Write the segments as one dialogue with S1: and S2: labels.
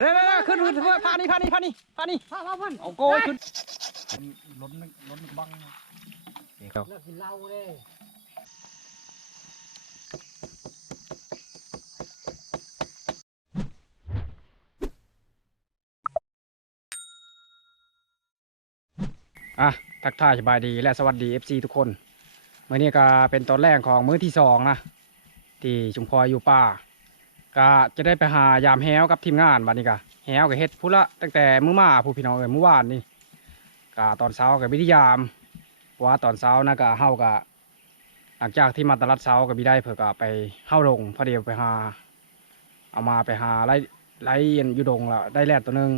S1: เร็วๆๆขึ้นขึ้นพานี่พานี่พานี่พานี่
S2: พาว่าพัน
S1: เอาโกยขึ้นล้นล้นบังนี่ครับ
S2: เลิกกินเหล้าเลย
S1: อะทักทายสบายดีและสวัสดี FC ทุกคนเมื่อนี้ก็เป็นตอนแรกของมื้อที่สองนะ ที่ชุมพรอยู่ป่า ก็จะได้ไปหายามแฮวกับทีมงานบัดนี้ก็แฮวกับเฮ็ดพุละตั้งแต่มื้อมาผู้พี่น้องเอ้ยเมื่อวานนี่ก็ตอนเช้ากับวิทยามว่าตอนเช้านะก็เฮาก็หลังจากที่มาตลาดเช้าก็บิได้เผื่อก็ไปเฮาลงพอดียวไปหา เอามาไปหาไล่ไล่เย็นอยู่ดงแล้วได้แลดตัวหนึง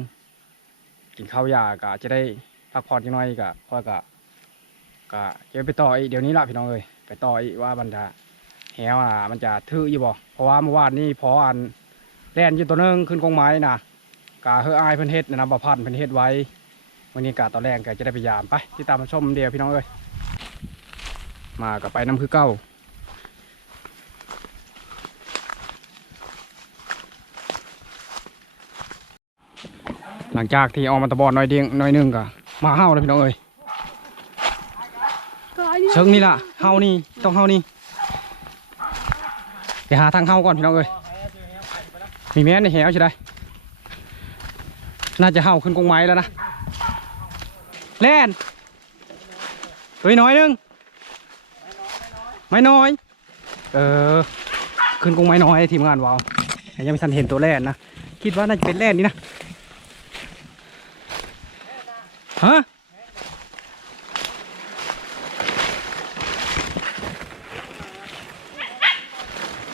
S1: กินข้าวยาก็จะได้พักผ่อนจังหน่อยก็ค่อยก็ก็จะไปต่ออีกเดี๋ยวนี้ละพี่น้องเอ้ยไปต่ออีกว่ามันจะ วอะมันจะทื่ออยู่บ่เพราะว่าเมื่อวานนี้พออันแล่นอยู่ตัวนึงขึ้นกองไม้นะกะเฮออายเพิ่นเฮ็ดนะนะพันเพิ่นเฮ็ดไว้วันนี้กะตอนแรกก็จะได้ไปยามไปที่ตามมาชมเดียวพี่น้องเอ้ยมากับไปน้ำคือเก้าหลังจากที่ออกมาตะบอนน้อยเดียงน้อยนึงก็มาเฮาเลยพี่น้องเอ้ยเชิงนี่ล่ะเฮานี่ต้องเฮานี่ ไปหาทางเฮาก่อนพี่น้องเอ้ยมีแม่ในแหวใช่ไหมน่าจะเฮาขึ้นกงไม้แล้วนะแล่นเฮ้ยน้อยหนึงไม่น้อย เออขึ้นกงไม้น้อยทีมงานวาวยังไม่ทันเห็นตัวแล่นนะคิดว่าน่าจะเป็นแล่นนี่นะ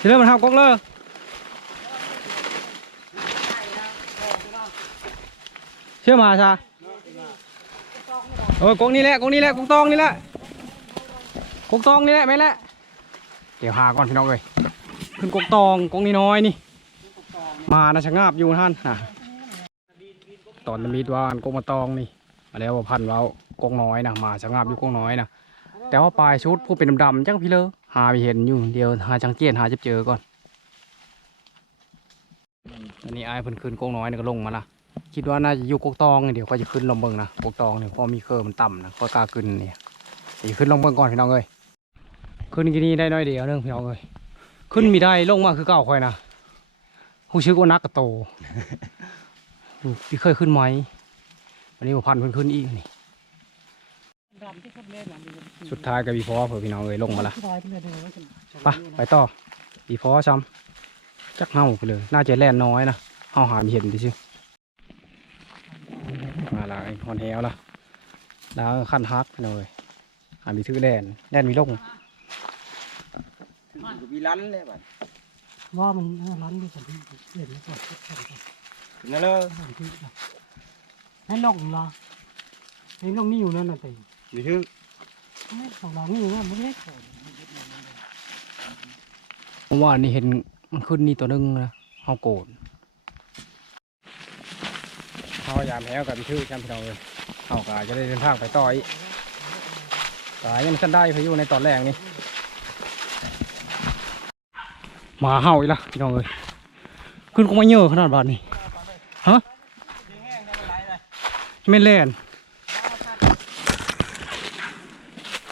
S1: เริ่มมันทำก๊อกเลยเชื่อมาชาโอ้ยก๊กนี่แหละก๊กนี่แหละก๊กตองนี่แหละก๊กตองนี่แหละไม่แหละเดี๋ยวหาก่อนพี่น้องเลยขึ้นก๊กตองก๊กนี่น้อยนี่ มานะชะงาบอยู่ท่านน่ะตอนมีดวานก๊กมาตองนี่มาแล้วว่าพันเว้ากงน้อยนะมาชะงาบอยู่กงน้อยนะแต่ว่าปลายชุดผู้เป็นดำๆจังพี่เลอหาไม่เห็นอยู่ เดียวหาจังเจียนหาจะเจอก่อน อันนี้ไอ้ายเพิ่นขึ้นกงน้อยนี่ก็ลงมาละคิดว่าน่าจะอยู่กกตองนี่เดี๋ยวก็จะขึ้นลงเบิงนะกกตองเนี่ยเพอมีเคอมันต่ำนะก็กล้าขึ้นเนี่ยเดี๋ยวขึ้นลงเบิงก่อนพี่น้องเอ้ยขึ้นกี่นี่ได้น้อยเดียวเรื่องพี่น้องเอ้ยขึ้นมีได้ลงมาคือเก่าค่อยนะผู้ชื่อว่านักกระโตพี่เคยขึ้นไหมวันนี้มาพันเพิ่นขึ้นอีกนี่ สุดท้ายกับบีพอเผื่อพี่น้องเอ้ยลงมาละ
S2: ตายไปเลยเดี๋ยวว่าจะ
S1: ไปไปต่อบีพอซ้ำจักเฮาไปเลย น่าจะแล่นน้อยนะเฮาหาไม่เห็นดิซิมาละไอ้ฮอนแฮวละแล้วขั้นฮักเลยหามีถือแล่นแล่นมีลง
S3: มีรันเลยบัด
S2: ว่ามันร้อนดีกว่าที่เห็นแล้วก็
S3: นั่นเลย
S2: ให้ลงละให้ลงนี่อยู่นั่นน่ะสิ
S3: มี ชื่อ
S2: ไม่ของเรานี่ว่ามันไม่ได้ก่อน
S1: เมื่อวานนี่เห็นมันขึ้นนี่ตัวหนึงนะเฮาโกรธเฮายามแฮวกับบีถือซ้ำพี่น้องเอ้ยเฮาก็จะได้เดินทางไปต่ออีกก็ยังไม่ทันได้พายุในตอนแรกนี่หมาเห่าอีกละพี่น้องเอ้ยขึ้นก็มาเยอะขนาดบาดนี้ฮะไม่เล่น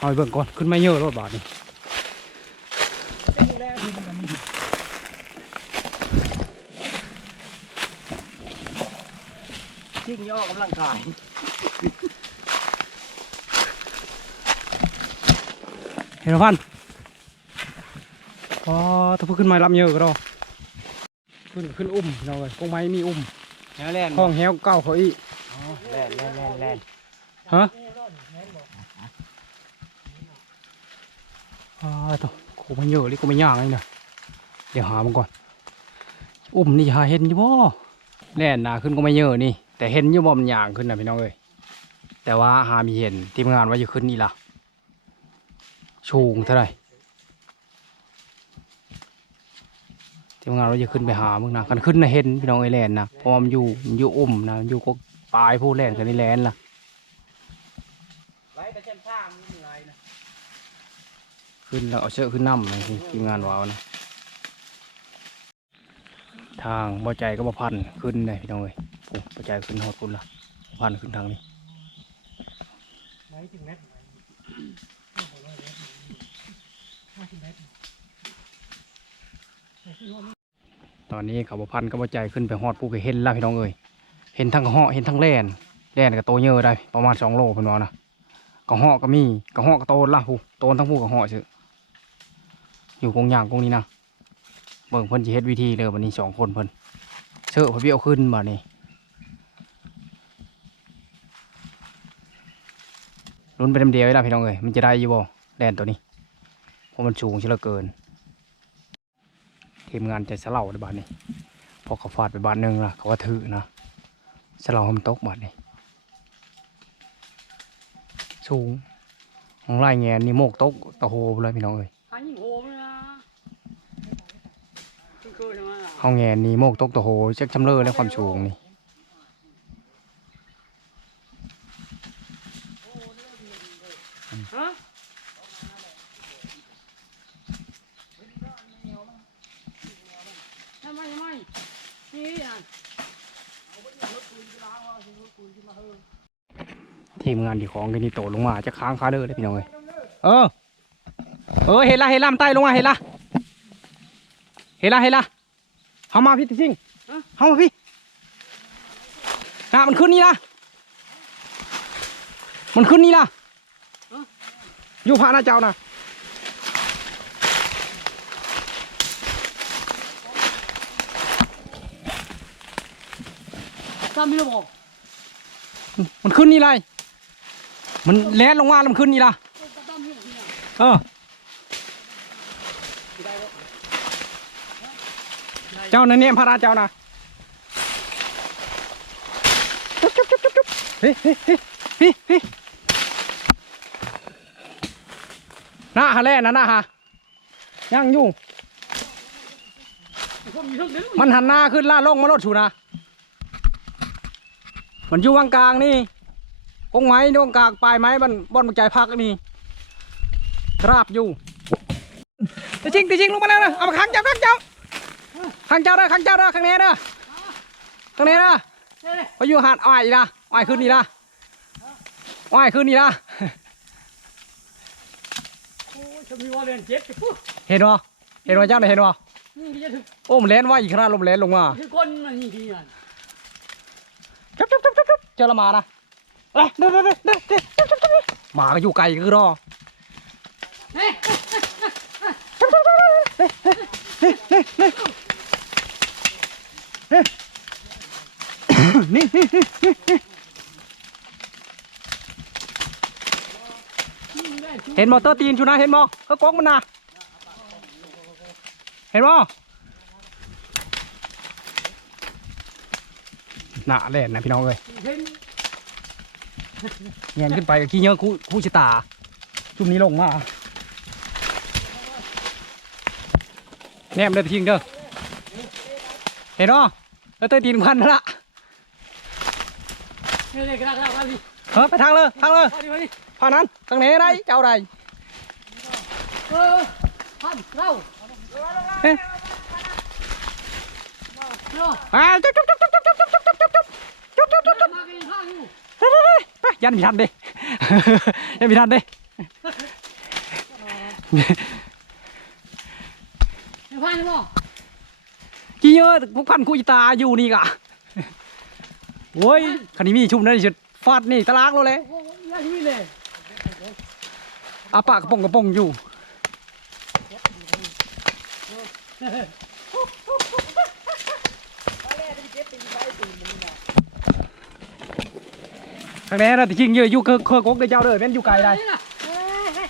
S1: เอาไปเบิ่งก่อน ขึ้นมาเยอะรถบาดนี้
S3: ชิ่งย่อกำลังกาย
S1: เห็นไหมพันพอถ้าเพิ่งขึ้นมารับเยอะก็รอขึ้นขึ้นอุ้มพี่น้องเอ้ยกงไม้มีอุ้ม
S3: แนวแล่น
S1: ห้องแฮวเก้าเขาอีก
S3: แล่นแล่นแล่นแล่น
S1: ฮะ อ่าตัวโคมันเยอะเลยก็ไม่ยางเลยนี่ยเดี๋ยวหามันก่อนอุ้มนี่หาเห็นอยู่บ่แล่นหนาขึ้นก็ไม่เยอะนี่ แต่เห็นอยู่บ่มันย่างขึ้นนะพี่น้องเอ้ยแต่ว่าหามีเห็นทีมงานว่าอยู่ขึ้นนี่ล่ะชูงเท่าไหร่ทีมงานว่าจะขึ้นไปหามึงนะกันขึ้นนะเห็นพี่น้องเอ้ยแล่นนะเพราะมันอยู่มันอยู่อุ้มนะมันอยู่ก็ปลายผู้แล่นกันนี่แล่นล่ะ
S3: ไล่แต่เช่นทางนี่ไรนะ
S1: ขึ้นแล้วเอาเชือกขึ้นน้ำเลยทีมงานวาวนะ ทางบ่ใจก็บ่พันขึ้นได้พี่น้องเอ้ยโอ้บ่ใจขึ้นฮอดพุ่นละพันขึ้นทางนี้ตอนนี้เขาบ่พันก็บ่ใจขึ้นไปฮอดภูก็เห็นแล้วพี่น้องเอ้ยเห็นทั้งกระเหาะเห็นทั้งแล่นแล่นก็โตเยอะได้ประมาณ2โลเพิ่นว่านะกระเหาะก็มีกระเหาะก็โตละผู้โตทั้งผู้กระเหาะซื่อ อยู่กงย่างกงนี้นะเบิ่งเพิ่นสิเฮ็ดวิธีเลยบัดนี้สองคนเพิ่นเสื้อพิ่เอาขึ้นบัดนี้ลุ้นไปเต็มเดียวเลยล่ะพี่น้องเอ้ยมันจะได้อยู่บ่แล่นตัวนี้เพราะมันสูงเสียเหลือเกินทีมงานใจสะเล่าในบ้านนี้พอเขาฟาดไปบ้านหนึ่งละเขาว่าถือนะสเล่าให้มันตกบ้านนี้สูงของไล่แงนนี่โมกตกตะโหไปเลยพี่น้องเอ้ย
S2: หายิงโหมเลยนะคือคือ ใช่ไหมล่ะ
S1: ห้องแงนนี่โมกตกตะโหเช็คชำเลอและความสูงนี่
S2: ฮะทำไมทำไมนี่อะ
S1: ทีมงานที่ของกันนี่โตลงมาจะค้างคาเด้อเลยพี่น้องเอ้ยเออ เออเห็นละเห็นละมันไต่ลงมาเห็นละเห็นละเห็นละ เขามาพี่จริงๆเขามาพี่นะมันขึ้นนี่ละมันขึ้นนี่ละอยู่พระนาเจ้านะ
S2: ทำไม่รู้บอก
S1: มันขึ้นนี่ไร มันแล่นลงมาแล้วมันขึ้นนี่ละ
S2: ทำไม่รู้เนี่ย
S1: เออ จ้านั่นเนี่ยพระราเจ้านะจุ๊บจุ๊บจุ๊บจุ๊บจุ๊บเฮ้ยเฮ้ยเฮ้ยเฮ้ยเฮ้ยหน้าฮะแล่นะหน้าฮะยังอยู่
S2: ผมมีทั้งนึง
S1: มันหันหน้าขึ้นล่าลงมาลดชูนะ มันอยู่วางกลางนี่กงไม้ดวงกลางปลายไม้มันบอนมันใจพักนี่ราบอยู่ตะชิงตะชิงลงมาแล้วนะเอามาขังเจ้าขังเจ้า ขังเจ้าเด้อขังเจ้าเด้อข้างนี้เด้อข้างนี้เด้อ
S2: เฮ้ย
S1: ไปอยู่หาดอ้อยนะอ้อยขึ้นนี่นะอ้อยขึ้นนี่นะ
S2: โอ้ยจะมีว่าเรียนเจ็บปุ๊บ
S1: เห็นบ่เห็นบ่เจ้าน่ะเห็นบ่
S2: นี่จะถึง
S1: โอ้มันแล่นไว่าอีกขนาดลมแล่นลงมา
S2: คือคนมันนี่ดีอะ
S1: จับจับจับจับจับเจอละหมานะเอ้ยเด้อเด้อเด้อเด้อเด้อจับจับจับจับหมาก็อยู่ไกลคือรอ
S2: เฮ้ย
S1: นี่ นี่เห็นมอเตอร์ตีนชูนะเห็นมอเขากงมันนะเห็นมอหนาแล่นนะพี่น้องเอ้ย
S2: เงี
S1: ยนขึ้นไปขี้เยอะคู่คู่ชะตาจุ่มนี้ลงมาแนมเลยไปทิ้งเด้อ เห็นมอเออเตอร์ตีนพันนั่นละ
S2: นี่เลยกระดาษกระดาษดิ
S1: เฮ้ยไปทางเลยทางเลย
S2: พอดีพอดี
S1: พานั้นทางไหนได้เจ้าใด
S2: เออพันเล่า
S1: เฮ้ย
S2: เนาะ
S1: อ่าจุ๊บจุ๊บจุ๊บจุ๊บจุ๊บจุ๊บจุ๊บจุ๊บจุ๊บจุ๊บจุ๊บจุ๊บจุ๊บ
S2: มากินข้าวอยู่
S1: เฮ้ยไปยันมีทันดิยันมีทันดิ
S2: ไม่พันใช่ไหม
S1: กี่เยอะพวกพันคุยตาอยู่นี่กะโว้ยคันนี้มีชุ่มนั่นสิฟาดนี่ตะลากเราเลย
S2: โอ้ยยาชีวิตเลย
S1: อาปากกระปงกระปงอยู่ทางนี้นะแต่จริงเยอะอยู่เคอเคอกกเด้อเจ้าเด้อแม่นอยู่ไกลได้
S2: นี่นะเฮ้ยเฮ้ย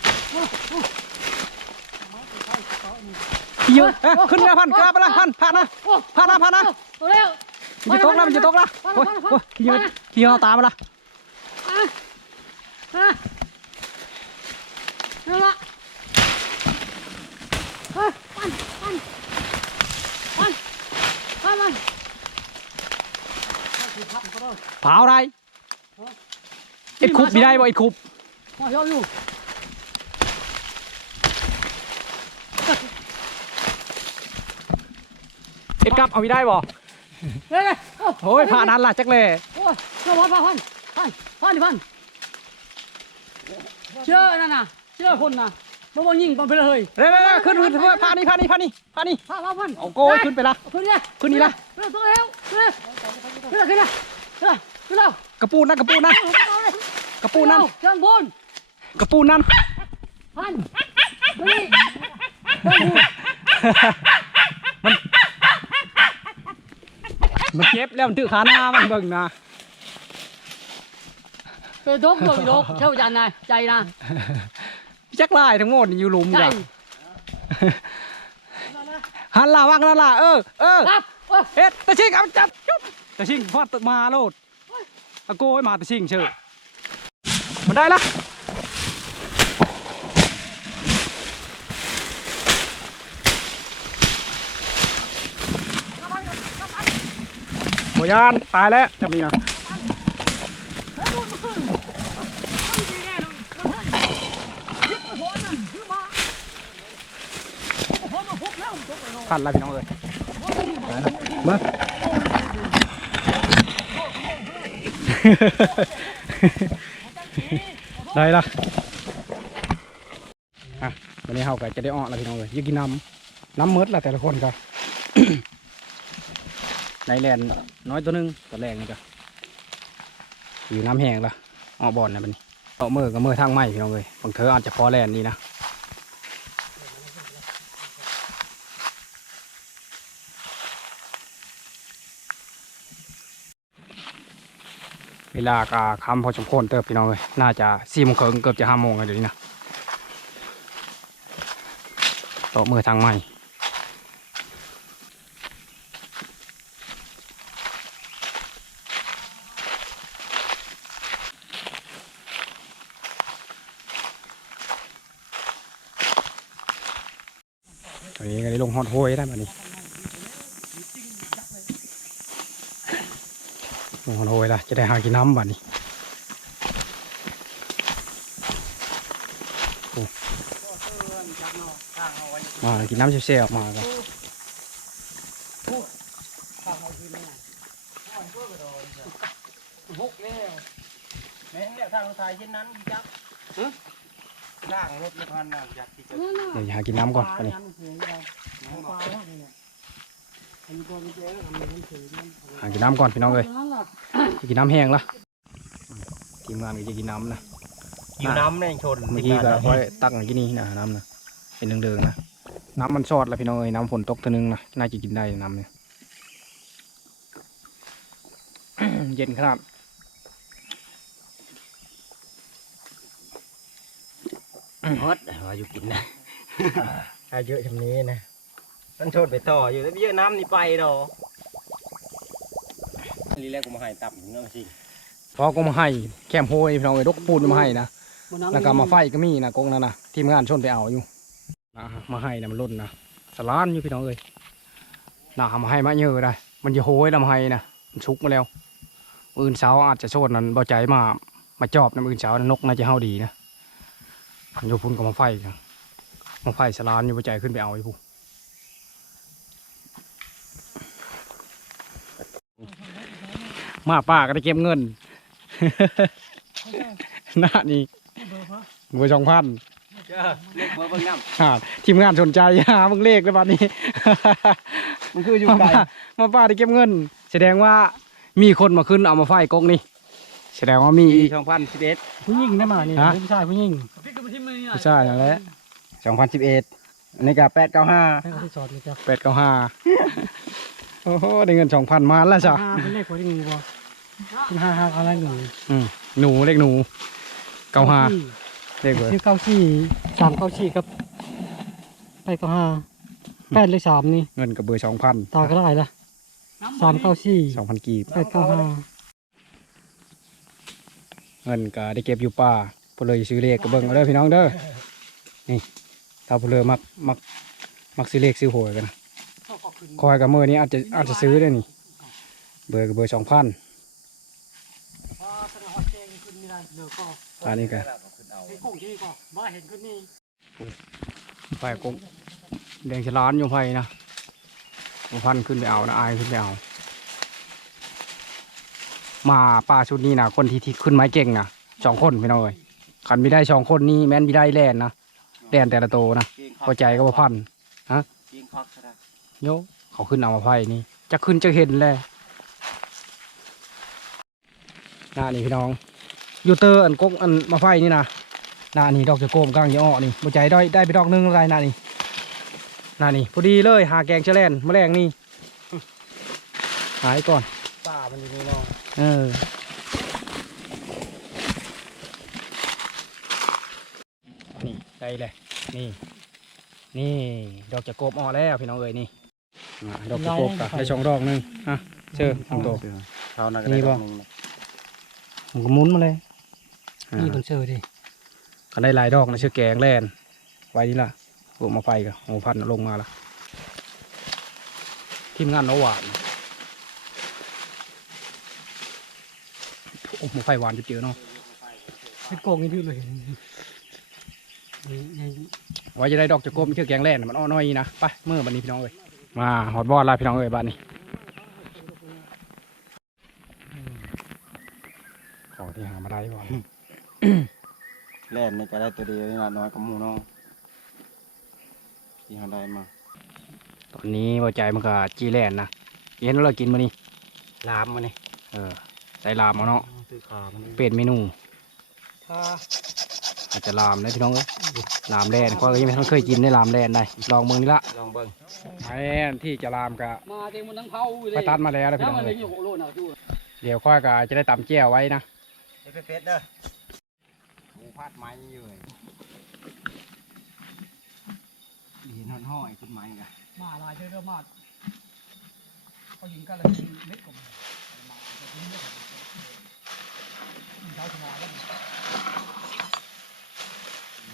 S1: เยอะเอ้ยขึ้นนะพันกล้าไปละพันผ่านนะ
S2: โอ้
S1: ผ่านนะผ่านนะ
S2: ตัวเร็ว
S1: มันจะตกแล้วมันจะตกแล้วโอ้ยโอ้ยขี่มาขี่มาตามมาละ
S2: อะอะนั่นละเฮ้ยปันปันปันปันปัน
S1: เผาอะไรเอ็ดคุบมีได้บ่เอ็ดคุบ
S2: มาชอบอยู่
S1: เอ็ดกลับเอาไม่ได้บ่
S2: เฮ้ยเอ้า
S1: โอ้ยผ่านนั้นล่ะจักเลย
S2: โอ้ยเชื่อพันพันพันพันพันดิพันเชื่อนั่นน่ะเชื่อคนน่ะบ่บ่ยิงบ่ไปเลย
S1: เร็วๆๆขึ้นขึ้นผ่านนี่ผ่านนี่ผ่านนี่ผ่านนี่
S2: พันพันพัน
S1: เอาโกยขึ้นไปละ
S2: ขึ้นเลย
S1: ขึ้นนี่ละ
S2: ขึ้นเลยตัวเร็วขึ้นเลยขึ้นเลยขึ้นเลยขึ้นเลยขึ้นเลย
S1: กระปูนั่นกระปูนั่นกระปูนั่น
S2: เครื่องบน
S1: กระปูนั่น
S2: พันนี่เครื่องบน
S1: มันเจ็บแล้วมันถือขาหน้ามันเบิ่งนะ
S2: ไปดกเลยดกเท่าจันนะใจนะ
S1: จักลายทั้งหมดนี่อยู่หลุม
S2: ใจ
S1: จ้ะหันหล่าวางนั่นล่ะเออเออ
S2: ครับโอ้ย
S1: เอ็ดตะชิงเอาจับจุ๊บตะชิงฟาดมาโลดตะโกยมาตะชิงเชื่อมันได้ละ ยานตายแล้วจับนี่นะขันละพี่น้องเลยได้ละมาได้ละอะวันนี้เฮาก็จะได้ออกแล้วพี่น้องเลยยิกินน้ำน้ำมืดละแต่ละคนก็ ในแลนน้อยตัวหนึงตัวแรงนี่ก็อยู่น้ำแห้งละออกบอนนะบัดนี้เอามือกับมือทางไม้พี่น้องเลยบางเธออาจจะพอแลนนี่นะเวลากาคำพอสมควรเติบพี่น้องเลยน่าจะสี่โมงครึ่งเกือบจะห้าโมงแล้วเดี๋ยวนี้นะต่อมือทางไม้ ต อนนี้ก็ได้ลงฮอตโฮยได้บัดนี้ลงฮอตโฮยละจะได้หากินน้ำบัดนี้โอ้มากินน้ำเชี่ยวๆออกมาก็
S2: หกแล้ว
S3: แม่งเนี่ยทางรถไฟเช่นนั้นจักล่างรถไม่ทันนะอยากที่จะ
S2: นั่นน่ะ
S1: เดี๋ยวหากินน้ำก่อนบัดนี้
S2: ปลาเสือเราปลาแล้วเนี่ยอันนี้ตัวมันเจ๊ก็ทำมันเสือมัน
S1: หากินน้ำก่อนพี่น้องเลย
S2: นั่นล่ะ
S1: จะกินน้ำแห้งละทีมงานก็จะกินน้ำนะ
S3: อยู่น้ำเนี่ยชน
S1: เมื่อกี้ก็ค่อยตักอย่างที่นี่นะน้ำนะเป็นเดืองๆนะ น้ำมันซอดแล้วพี่น้องเอ้ยน้ำฝนตกเทีนึงนะน่าจะกินได้น้ำเนี่ย เย็นขนาด
S3: ฮอตว่าอยู่กินนะถ้าเยอะชำนี้นะ มันชนไปต่ออยู่แล้วเยอะน้ำนี่ไปดอกนี่แรกกูมาให้ตับมึงเอาสิ
S1: พอก็มาให้แคมโฮยพี่น้องเอ้ยดกปูนมาให้นะแล้วก็มาไฟก็มีนะกงนั่นนะทีมงานชนไปเอาอยู่นะมาให้นะมันล้นนะสลานอยู่พี่น้องเอ้ยนะเอามาให้มาเยอะได้มันจะโหยแล้วมาให้นะมันชุกมาแล้วอื่นเช้าอาจจะโชดนั้นเบาใจมามาจอบนะอื่นเช้านะนกน่าจะเฮาดีนะโยพุ่นก็มาไฟนะมาไฟสลานอยู่เบาใจขึ้นไปเอาไอ้ผู้ มาป้าก็ได้เก็บเงิน หน้านี่เบอร์สองพัน
S3: เจ้าเล็กเบอร์เบิ่งน้
S1: อ่าทีมงานสนใจหาเบิ่งเลขแล้วบัดนี้ำ
S3: มันคืออยู่ไกล
S1: มามาป้าได้เก็บเงิน แสดงว่ามีคนมาขึ้นเอามาไฟกงนี่แสดงว่ามี
S3: ปีสองพันสิบเอ็ด
S2: ผู้หญิงได้มานี่
S1: ฮะ
S2: ผู้ชายผู้หญิง
S1: ผู้ชายนั่นแหละ
S3: สองพันสิบเอ็ดอันนี้ก็แปดเก้าห้า
S2: ให้เขาที่สอดเลยจ้ะ
S1: แปดเก้าห้าโอ้โหได้เงินสองพันมาแล้วจ้ะ
S2: ห้าเป็นเลขคนที่งูบ่เป็น ห้าห้าอะไรหนึ่ง
S1: อืมหนูเลขหนูเก้าห้าเลขเบอร์
S2: ชื่อเก้าสี่สามเก้าสี่กับแปดเก้าห้าแปดเลขสามนี่
S1: เงินกับเบอร์สองพัน
S2: ตาก็ได้ละสามเก้าสี่
S1: สองพันกีบ
S2: แปดเก้าห้า
S1: เงินก็ได้เก็บอยู่ป่าเพนเลยซื้อเลขก็เบิ่งเอาเด้อพี่น้องเด้อนี่ถ้าเพนเลยมักมักมักซื้อเลขซื้อหวยกันนะคอยกับมือนี้อาจจะอาจจะซื้อได้นี่ เบอร์กับเบอร์สองพัน อันนี้ก็
S2: ไอ้กุ้งที่นี่ก่อนมาเห็นขึ้นนี่
S1: ไฟกุ้งแดงฉลานอยู่ไฟนะโอ้บ่พันขึ้นไปเอานะอายขึ้นไปเอา มาป่าชุดนี้นะคนที่ที่ขึ้นไม้เก่งนะสองคนพี่น้องเอ้ยขันไม่ได้สองคนนี่แม่นไม่ได้แล่นนะแล่นแต่ละโตนะพอใจก็บ่พัน
S3: ยิงพักซะได้
S1: โยเขาขึ้นเอามาไพ่นี่ จะขึ้นจะเห็นเลยหน้านี่พี่น้อง ยูเตอร์อันกกอันมาไฟนี่นะหน้านี่ดอกจะโกมกลางจะอ้อนี่บ่ใจได้ได้ไปดอกหนึงอะไรหน้านี่หน้านี่พอดีเลยหาแกงเชลนแมลงนี่หายก่อน
S3: ป่ามันอยู่นี่เนาะ
S1: เออนี่ได้เลยนี่ นี่ดอกจะโกบออกแล้วพี่น้องเอ้ยนี่อ่าดอกจะโกบกับได้สองดอกหนึงอะเชิญทำตัว
S3: เท่านั้นก็
S1: นี่
S3: ได้
S1: บ่
S3: ดอกหนึ่งนะ
S1: ผมก็หมุนมาเลย
S2: นี่
S1: อ่า
S2: คนเสิร์ฟดิ
S1: คันได้หลายดอกนะชื่อแกงแลนไว้นี่ล่ะพวกมาไฟกับหัวพันลงมาละทีมงานน้าหวานโอ้หมูไฟหวานจะเจอเนาะ
S2: เป็นโกงนี่พี่เลยนี่นี่
S1: ไว้จะได้ดอกจะกลมชื่อแกงแล่นน่ะมันอ้อน้อยนะไปเมื่อบันนี้พี่น้องเอ้ยมาหอดบอดลาพี่น้องเอ้ยบ้านนี้ของที่หามาได้บ่
S3: แล่นนี่ก็ได้ตัวเดียวนี่ละน้อยกับหมูเนาะที่เขาได้มา
S1: ตอนนี้พอใจมันก็จีแล่นนะเห็นแล้วเรากินมานี่
S3: ลามมานี่
S1: เออใส่ลามเอาเนาะ
S3: ซื้อขามันนี่
S1: เป็นเมนู
S2: ถ้า
S1: อาจจะลามได้พี่น้องเอ้ยลามแล่นก็ยังไม่เคยกินได้ลามแล่นได้ลองเมืองนี้ละ
S3: ลองเบิ่ง
S1: แม่นที่จะลามก็
S2: มาเต็มมันทั้งเผาเลย
S1: ไปตัดมาแล้วนะพี่
S2: แล้ว
S1: น้อง
S2: มันเล
S1: เอ้
S2: ย
S1: ย
S2: อยู่โลน่ะดู
S1: เดี๋ยวค่อยก็จะได้ตำแจ่วไว้นะ
S3: เฮ็ดเป็ดเด้อหมู พาดไม้อยู่เลยเห็นหอนห้อยขึ้นไม้กะ
S2: มาลายเธอเริ่มมาเขายิงกันเลยเม็ดกลมมาแต่ทีนี้ไม่ถึงเช้าชมาแล้ว
S3: หน่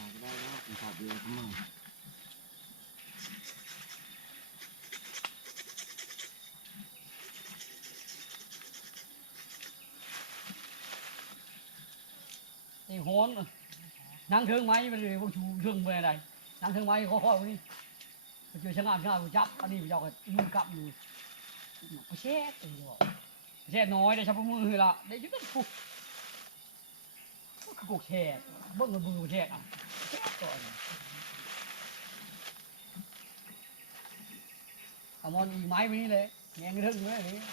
S3: อยก็ได้เนาะกินข้าวเบียร์กับมึง
S2: นี่โห นนั่งเทิงไม้มันเลยพวกชูเทิงไปอะไรนังเทิงไม้ค่อยๆวันนี้มันเจอชะงานชะงานจับอันนี้มันจะเอามือกลับอยู่ก็เช็ดตัวเช็ดน้อยได้ชับมือละได้ยุติปุ๊บก็กกแช่เบิ้งมือแช่อะแช่ก่อนเอามอนอีไม้ไปนี่เลยแงงเทิงเลยนี่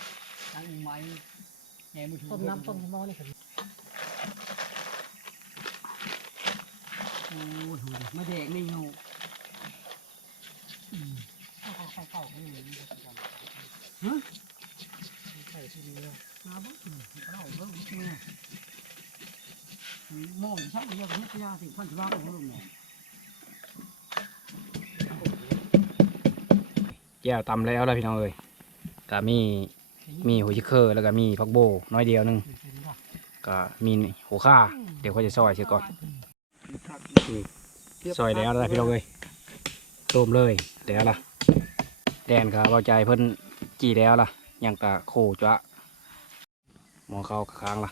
S2: นังอีไม้แงงมือถือ
S4: ต้มน้ำต้มน้ำมันนี่ครับ
S2: โอ้ ยมาแดกนี่เนาะ
S4: เข้าเข้าเข้าไม่เหมือนกันใส่ที่นี่เลย
S2: มาบ่อืมเราเบิ่งนี่มองชักเยอะนี่ก็ยาสิพันธุ์ว่าของลุงแม่
S1: แจ่วตำแล้วล่ะพี่น้องเอ้ยก็มีมีหัวชิเคอร์แล้วก็มีพักโบน้อยเดียวนึงก็มีหัวข่าเดี๋ยวเขาจะซอยเสียก่อน ซอยแล้วล่ะพี่น้องเอ้ยต้มเลยเดี๋ยวล่ะ แดนครับเอาใจเพิ่นจีแล้วล่ะยังตะโคจ้ะหมอเข้าค้างล่ะ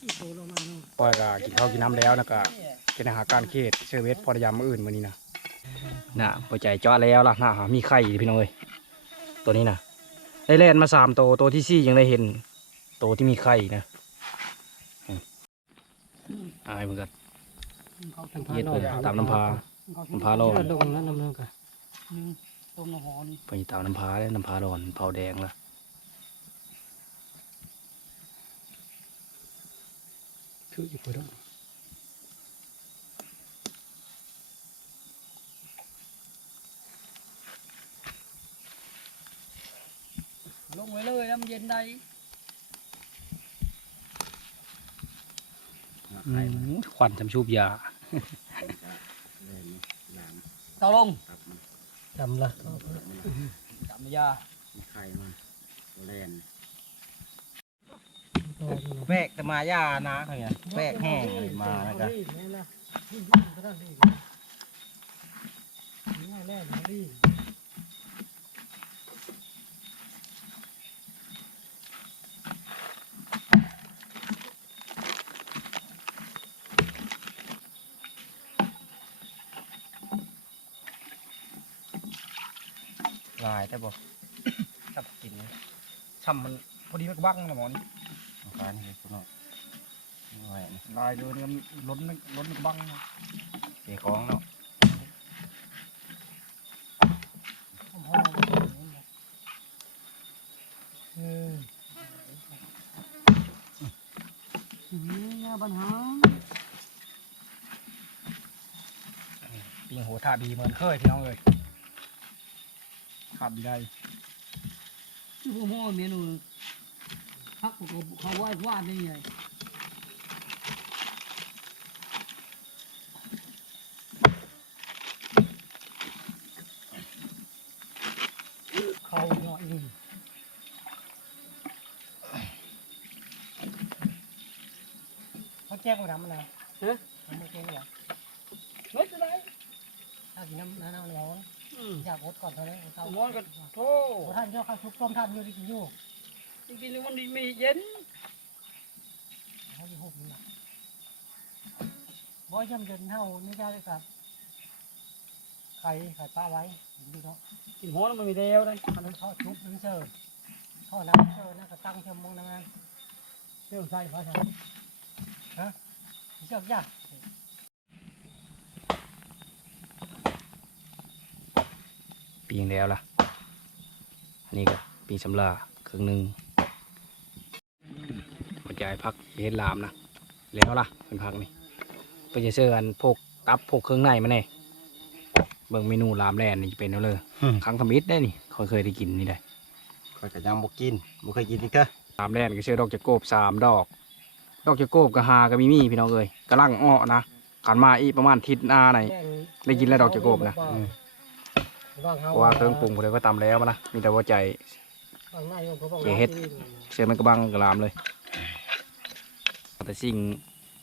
S4: ที่โตลงมาเนาะ
S1: ปล่อยก็กินข้าวกินน้ำแล้วนะก็เป็นอาหารการเขตเซอร์เวสพอดยามมื้ออื่นมื้อนี้นะน่ะปใจเจาะแล้วล่ะน่ะมีไข่พี่น้องเอ้ยตัวนี้นะได้แล่นมาสามตัวตัวที่สี่ยังได้เห็นตัวที่มีไข่นะอืมอายเหมือนกัน เย็ดเลยตามน้ำพา น้ำพาร้อน
S4: ลงแล้วน้ำมันก็
S2: ต้มน้ำหอนี่
S1: ไปตามน้ำพาแล้วน้ำพาร้อนเผาแดงละ
S4: คืออีกคน
S2: ลงไว้เลยน้ำเย็นได้
S1: อืมควันจำชูบยา
S3: แล่นนี่ลาม
S2: ต่อลง
S3: ครับมัน
S4: จำละ
S2: จับยา
S3: มีไข่มาแล่นแปกแต่มาย่านะเขาเนี่ยแปกแห้งเลยมาแล้วก็
S4: ง่ายแรกรี
S3: ลา แต่บอก
S1: ครับกินช่ำมันพอดีมันก็บังนะหมอนี่
S3: เอาการนี่เลยคุณน้องนี่ไว้นี่
S1: ลายเลยเนี่ยมันล้นมันล้นมันก็บังนะ
S3: เสียของเนาะ
S2: เออนี่ยาปัญหา
S1: ปิงหัวท่าบีเหมือนเคยพี่น้องเลย ขาดบีได้
S2: ที่พ่อหม้อเมนูพักกับเขาไหว้วาดนี่ไงเขาหน่อยหนึง
S4: เขาแจ้งมาทำอะไร
S2: ฮะ
S4: ทำไม่แจ้งหรอ
S2: รถอะไร
S4: ถ้ากินน้ำน้ำน้ำร้อน
S2: อืม
S4: อยากอดก่อนเท่านั้นเขา
S2: หมอนก็โธ่
S4: ท่านเจ้าข้าวชุบต้มท่านอยู่ที่กินอยู่
S2: จริงๆแล้วมันดีไม่เย็น
S4: เขาจะหุบนี่นะบ่ย่ำเย็นเท่านี่เจ้เลยครับไข่ไข่ปลาไว้เห็นดูเนาะ
S2: กินหัวแล้วมันมีเดียวเลย
S4: อันนั้นทอดชุบน้ำเชิญทอดน้ำเชิญนะก็ตั้งเชิญมงนะมัน
S2: เที่ยวใส่พระชา
S4: เชือกยาก
S1: ปีงแล้วล่ะ อันนี้ก็ปีสำลาครึ่งหนึ่งหัวใจพักเฮ็ดลามนะแล้วล่ะเป็นพักนี่เพื่อจะเชื่อกันพวกตับพวกเครื่องในมาแน่เบิ่งเมนูลามแลนนี่จะเป็นเอาเลยครั้งทำอิฐได้นี่เคยเคยได้กินนี่ได้
S3: ข้อยก็ยังบ่กินบ่เคยกินอีกเด้อ
S1: ลามแลนก็เชื่อดอกจะโกบสามดอก ดอกจะโกบก็หาก็มีมีพี่น้องเอ้ยกำลังอ้อนะขันมาอีกประมาณทิศหน้าไหนได้กินแล้วดอกจะโกบนะ
S3: อืม
S1: เพราะว่าเครื่องปรุงผมเลยก็ตำแล้วมานะมีแต่ว่าใจเจ๊เฮ็ดเชื่อมันกระบังกระลามเลย แต่สิ่ง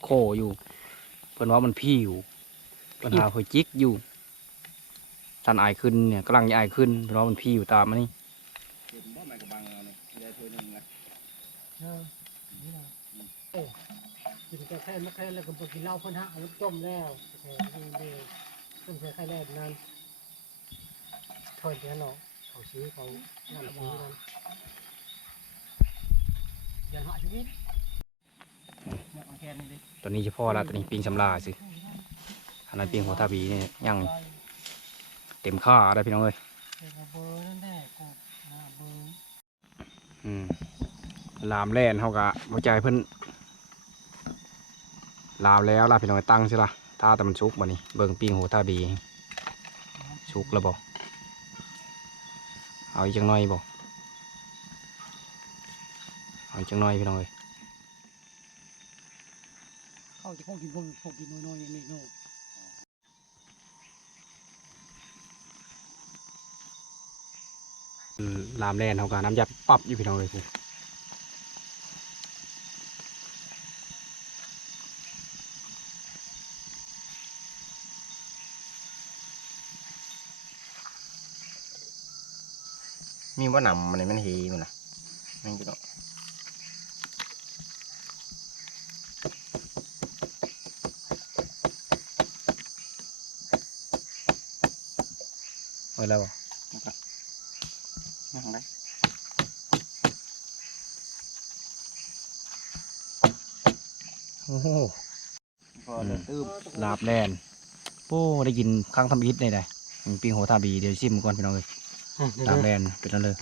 S1: โคอยู่ เพิ่นว่ามันพี่อยู่ปัญหาเพิ่นจิกอยู่สันอายขึ้นเนี่ยกำลังจะอายขึ้นเพิ่นว่ามันพี่อยู่ตามมานี่
S4: เออนี่นะเออกินแต่แค่มะแค่แล้วก็ไปกินเหล้าเพ่นฮะเอาน้ำต้มแล้วโอเคนี่นี่ต้มใส่ไข่แรกนั้น ทอดเดี๋ยวเนาะเขาซื้อเขาน้ำซื้อนั้น
S2: อย่างหาชีวิต
S1: ตอนนี้เฉพาะละตอนนี้ปิงสำลาสิอันนั้นปิงหัวทาบีเนี่ยยังเต็มค่าได้พี่น้องเอ้ย
S4: ลา
S1: มลามแล่นเฮากะหัวใจเพิ่นลามแล้วล่ะพี่น้องตั้งใช่ล่ะถ้าแต่มันชุกบ่นี่เบิ่งปิงหัวทาบีชุกแล้วบ่ เอาอีกจังหน่อยบ่เอาอีกจังหน่อยพี่น้องเอ้ย
S2: เขาจะพวกกินพวกพวกกินน้อยๆอย่างนี้โน่
S1: อืมลามแล่นเฮากะน้ำยัดปับอยู่พี่น้องเอ้ย พู
S3: มีบ่นำมันนี่มันเฮมันน่ะนั่นกินเนาะ
S1: เอาแล้วบ่
S3: ยังได้
S1: โอ้โห
S3: พอเดินตื้ม
S1: ลาบแล่นโอ้ได้กินครั้งทำอิฐได้ไดมีปิงหัวทาบีเดี๋ยวชิมก่อนพี่น้องเอ้ย ลาบแล่นเป็นอันเลย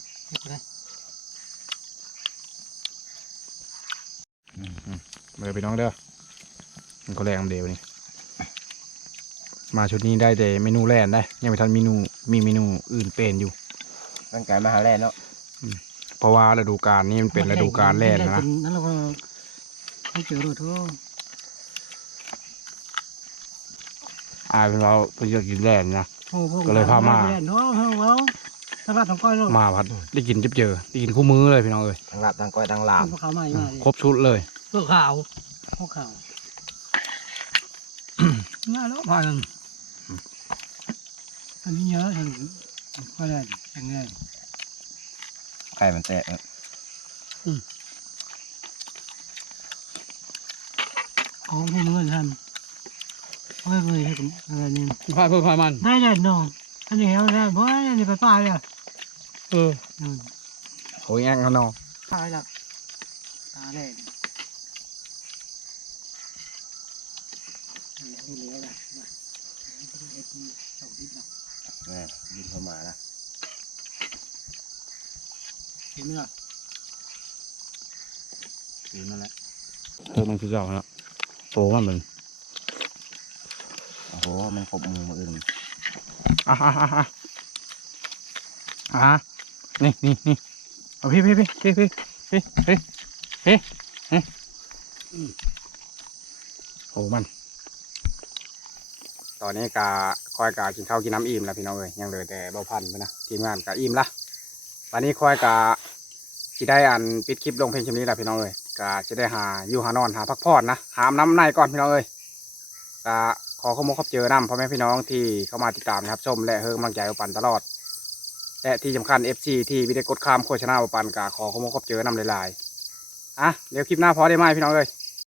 S1: เบอร์ไปน้องเด้อมันก็แรงเดียวนี่มาชุดนี้ได้แต่เมนูแรกได้ ยังไม่ทันเมนูมีเมนูอื่นเป็นอยู่
S3: ร่างกายมาหาแล่เนาะ
S1: เพราะว่าฤดูกาลนี้มันเป็นฤดูกาลแรกนะ
S4: นั่นเราก็ให้เจอดูทั่ว
S1: อายเป็นเราเพื่อกินแรกนะ
S4: โอ้โห
S1: ก็เลยพามา
S4: โอ้โห โอ้ตลาดของก้อยโลด
S1: มาพัดได้กินเจบเจอได้กินคู่มือเลยพี่น้องเอ้ย
S3: ทั้งลาบทั้งก้อยทั้งลาบ
S4: พวกเขามาอยู่มาดิ
S1: ครบชุดเลย
S2: เพื่อข่าว
S4: พวกเขา
S2: ง่ายแล้วผ่าน
S4: อันนี้เยอะเห็นก็ได้ยังไง
S3: ไข่มันแตกเนาะ
S4: ของพวกเงินทำไม่เคยให้ผมอะไรนี่
S2: ผ่านเพื่อผ่านมัน
S4: ได้เลยน้องอันนี้เอาได้เพราะอันนี้ไปป้าเลย
S2: เออ
S4: อืม
S1: โอ้ยแองเขาเนาะ
S2: ตายละตาแรกนี่เหลือละนะนี่เป็นเอ็ดดี้สองทิศนะ
S3: นี่ยิงเข้ามานะ
S2: เห็นไหมล่ะ
S3: ยิงนั่นแหละ
S1: โอ้มันคือเก่าแล้วโตมันเป็น
S3: โอ้โหมันขบมือมาอื่น
S1: อะอะอะอะอะ นี่นี่นี่เอาพี่พี่พี่พี่พี่พี่พี่พี่พี่อืมโอ้มัน ตอนนี้กาคอยกากินข้าวกินน้ำอิ่มแล้วพี่น้องเอ้ยยังเหลือแต่เบาพันไปนะทีมงานกาอิ่มละวันนี้คอยกาสิได้อันปิดคลิปลงเพลงชมนี้แหละพี่น้องเอ้ยกาจะได้หาอยู่หานอนหาพักผ่อนนะหามน้ำในก่อนพี่น้องเอ้ยกาขอขโมยขอบเจอน้ำพ่อแม่พี่น้องที่เข้ามาติดตามนะครับชมและเฮิร์กำลังใจอุปันตลอด และที่สำคัญ FC ที่ไม่ได้กดข้ามโฆษณาอุปันกาขอขโมยขอบเจอนำหลายๆอะเดี๋ยวคลิปหน้าพอได้ไหมพี่น้องเลย